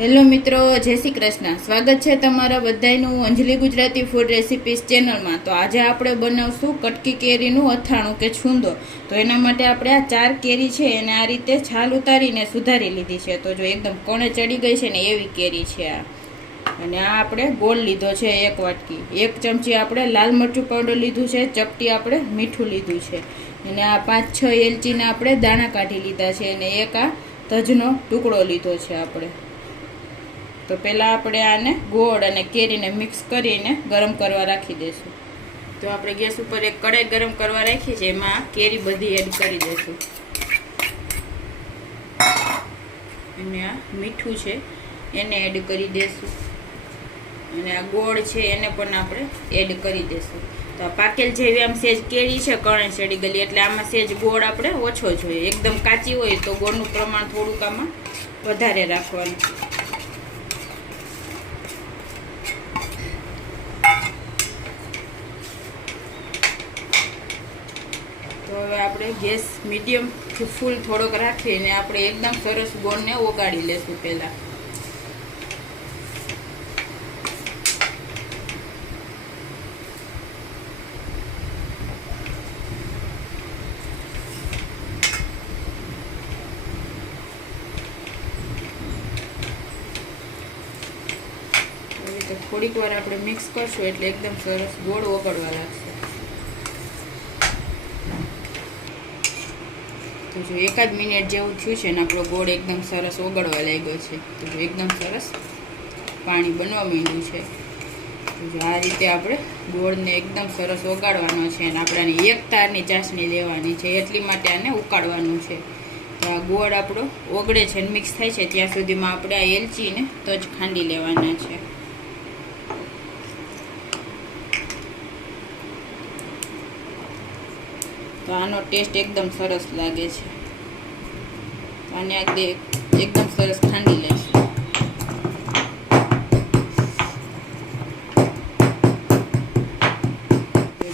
Hello મિત્રો, જય શ્રી કૃષ્ણ. સ્વાગત છે તમારા બધાયનું અંજલિ ગુજરાતી ફૂડ રેસિપીસ ચેનલમાં તો આજે આપણે બનાવશું કટકી કેરીનું અથાણું કે છૂંદો. તો એના માટે આપણે આ ચાર કેરી છે એને આ રીતે છાલ ઉતારીને સુધારી લીધી છે. તો જો એકદમ કોણે ચડી ગઈ છે ને એવી કેરી છે આ. અને આ આપણે ગોળ લીધો છે એક વાટકી. એક ચમચી આપણે લાલ મરચું પાવડર લીધું છે, ચપટી આપણે મીઠું લીધું છે. અને આ પાંચ, છ એલચીના આપણે દાણા કાઢી લીધા છે અને એક આ તજનો ટુકડો લીધો છે આપણે. તો પહેલાં આપણે આને ગોળ અને કેરીને મિક્સ કરીને ગરમ કરવા રાખી દઈશું. તો આપણે ગેસ ઉપર એક કડાઈ ગરમ કરવા રાખી છે, એમાં કેરી બધી એડ કરી દઈશું. અને આ મીઠું છે, એને એડ કરી દઈશું. અને આ ગોળ છે, એને પણ આપણે એડ કરી દઈશું. તો આ પાકેલ જેવી આમ સેજ કેરી છે કણે ચડી ગયેલી એટલે આમાં સેજ ગોળ આપણે ઓછો જોઈએ. એકદમ કાચી હોય તો ગોળનું પ્રમાણ થોડુંક આમાં વધારે રાખવાનું તો હવે આપણે ગેસ મીડિયમથી ફૂલ થોડોક રાખીને આપણે એકદમ સરસ ગોળને ઓગાળી લેશું પહેલાં. થોડીક વાર આપણે મિક્સ કરશું એટલે એકદમ સરસ ગોળ ઓગળવા લાગશે. તો જો એકાદ મિનિટ જેવું થયું છે ને આપણો ગોળ એકદમ સરસ ઓગળવા લાગ્યો છે. તો જો એકદમ સરસ પાણી બનવા માંડ્યું છે. તો જો આ રીતે આપણે ગોળને એકદમ સરસ ઓગાળવાનો છે અને આપણે એક તારની ચાસણી લેવાની છે. એટલી માટે આને ઉકાળવાનું છે. તો આ ગોળ આપણો ઓગળે છે મિક્સ થાય છે. ત્યાં સુધીમાં આપણે આ એલચીને તજ ખાંડી લેવાના છે. તો આનો ટેસ્ટ એકદમ સરસ લાગે છે. આને આગળ એકદમ સરસ ખાંડી લેશું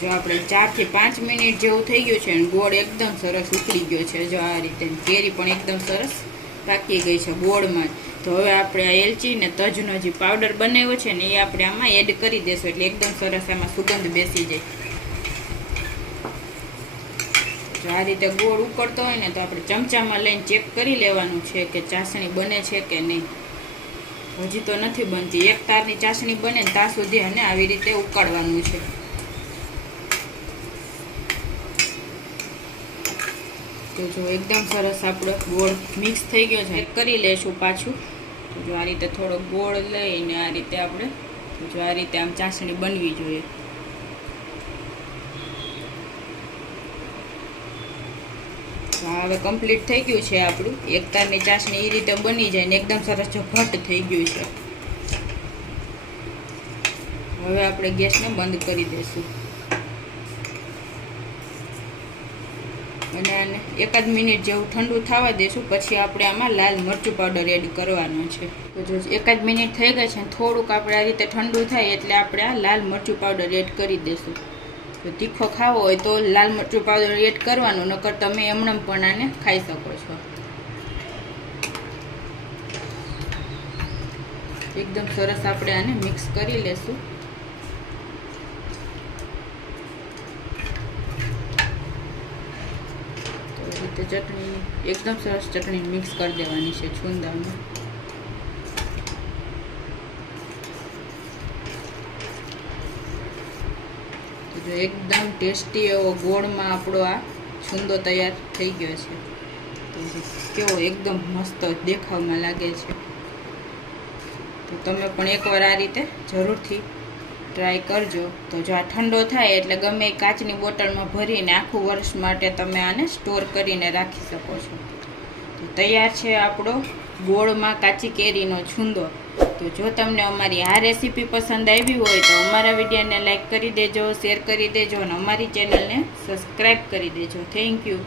જો આપણે ચારથી પાંચ મિનિટ જેવું થઈ ગયું છે અને ગોળ એકદમ સરસ ઉકળી ગયો છે. જો આ રીતે કેરી પણ એકદમ સરસ પાકી ગઈ છે ગોળમાં. તો હવે આપણે આ એલચી ને તજનો જે પાવડર બનાવ્યો છે ને એ આપણે આમાં એડ કરી દેશું એટલે એકદમ સરસ એમાં સુગંધ બેસી જાય. જો આ રીતે ગોળ ઉકળતો હોય ને તો આપણે ચમચામાં લઈને ચેક કરી લેવાનું છે કે ચાસણી બને છે કે નહીં. હજી તો નથી બનતી. એક તારની ચાસણી બને ત્યાં સુધી અને આવી રીતે ઉકાળવાનું છે. તો જો એકદમ સરસ આપણો ગોળ મિક્સ થઈ ગયો છે. કરી લેશું પાછું. તો જો આ રીતે થોડો ગોળ લઈને આ રીતે આપણે જો આ રીતે આમ ચાસણી બનવી જોઈએ. હવે કમ્પ્લીટ થઈ ગયું છે આપણું. એક તારની ચાસણી એ રીતે બની જાય ને એકદમ સરસ ઝપટ થઈ ગયું છે. હવે આપણે ગેસને બંધ કરી દઈશું. અને આને એકાદ મિનિટ જેવું ઠંડુ થવા દઈશું પછી આપણે આમાં લાલ મરચું પાવડર એડ કરવાનો છે. તો જો એકાદ મિનિટ થઈ ગઈ છે થોડુંક આપણે આ રીતે ઠંડુ થાય એટલે આપણે આ લાલ મરચું પાવડર એડ કરી દઈશું. તો તીખો ખાવો હોય તો લાલ મરચું પાવડર એડ કરવાનું, નકર તમે એમણમ પણ આને ખાઈ શકો છો. એકદમ સરસ આપણે આને મિક્સ કરી લેશું. તો રીતે ચટણી, એકદમ સરસ ચટણી મિક્સ કરી દેવાની છે છુંદામાં. એકદમ ટેસ્ટી એવો ગોળમાં આપણો આ છુંદો તૈયાર થઈ ગયો છે. તો કેવો એકદમ મસ્ત દેખાવમાં લાગે છે. તો તમે પણ એકવાર આ રીતે જરૂરથી ટ્રાય કરજો. તો જો આ ઠંડો થાય એટલે ગમે કાચની બોટલમાં ભરીને આખું વર્ષ માટે તમે આને સ્ટોર કરીને રાખી શકો છો. તો તૈયાર છે આપણો ગોળમાં કાચી કેરીનો છુંદો. તો જો તમને અમારી આ રેસીપી પસંદ આવી હોય તો અમારા વિડીયોને લાઇક કરી દેજો, શેર કરી દેજો અને અમારી ચેનલને સબસ્ક્રાઈબ કરી દેજો. Thank you